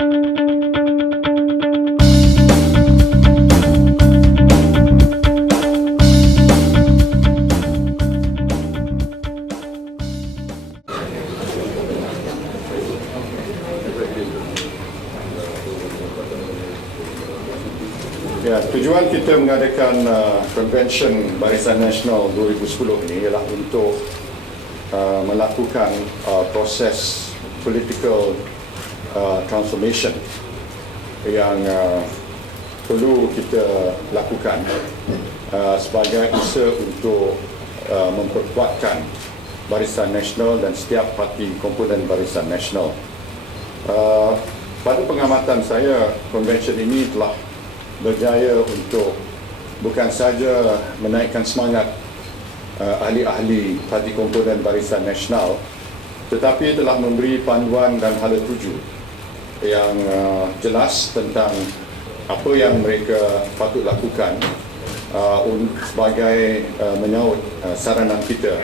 Ya, tujuan kita mengadakan uh, Convention Barisan Nasional 2010 ini ialah untuk uh, melakukan uh, proses political uh, transformation yang uh, perlu kita lakukan uh, sebagai usaha untuk uh, memperkuatkan Barisan Nasional dan setiap parti komponen Barisan Nasional. Uh, pada pengamatan saya, convention ini telah berjaya untuk bukan saja menaikkan semangat uh, ahli-ahli parti komponen Barisan Nasional tetapi telah memberi panduan dan hala tuju yang uh, jelas tentang apa yang mereka patut lakukan uh, sebagai uh, menyaut uh, saranan kita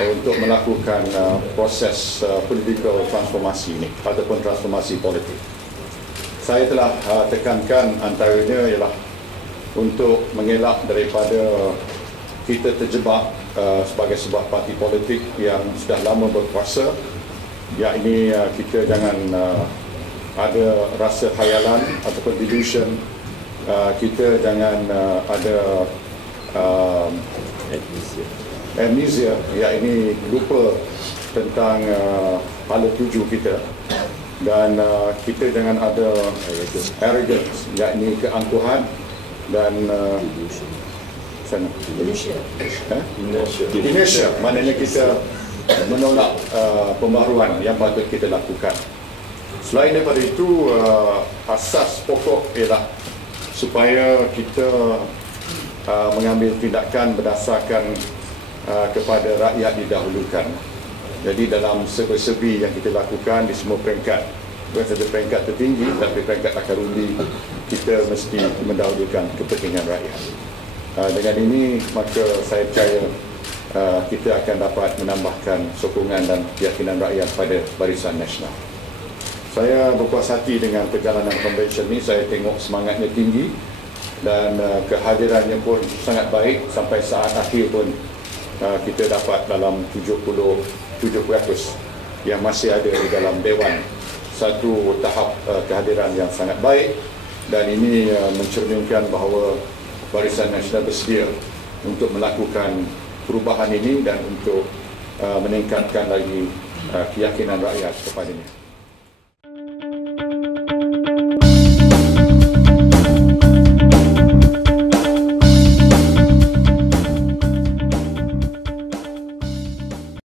untuk melakukan uh, proses uh, political transformasi ini ataupun transformasi politik. Saya telah uh, tekankan antaranya ialah untuk mengelak daripada kita terjebak uh, sebagai sebuah parti politik yang sudah lama berkuasa yakni uh, kita jangan uh, ada rasa khayalan ataupun delusion uh, kita jangan uh, ada uh, amnesia. yakni lupa tentang uh, hala tuju kita. Dan uh, kita jangan ada arrogance. yakni keangkuhan dan uh, sana. Indonesia. eh? Indonesia maknanya kita menolak uh, pembaharuan yang patut kita lakukan selain daripada itu uh, asas pokok ialah supaya kita uh, mengambil tindakan berdasarkan uh, kepada rakyat didahulukan jadi dalam serba-serbi yang kita lakukan di semua peringkat, bukan saja peringkat tertinggi tapi peringkat akar undi, kita mesti mendahulukan kepentingan rakyat. Uh, dengan ini maka saya percaya uh, kita akan dapat menambahkan sokongan dan keyakinan rakyat pada barisan nasional. Saya berpuas hati dengan perjalanan konvensyen ini, saya tengok semangatnya tinggi dan uh, kehadirannya pun sangat baik sampai saat akhir pun uh, kita dapat dalam 70 70% yang masih ada di dalam Dewan satu tahap uh, kehadiran yang sangat baik dan ini uh, mencerminkan bahawa Barisan Nasional bersedia untuk melakukan perubahan ini dan untuk uh, meningkatkan lagi uh, keyakinan rakyat kepadanya.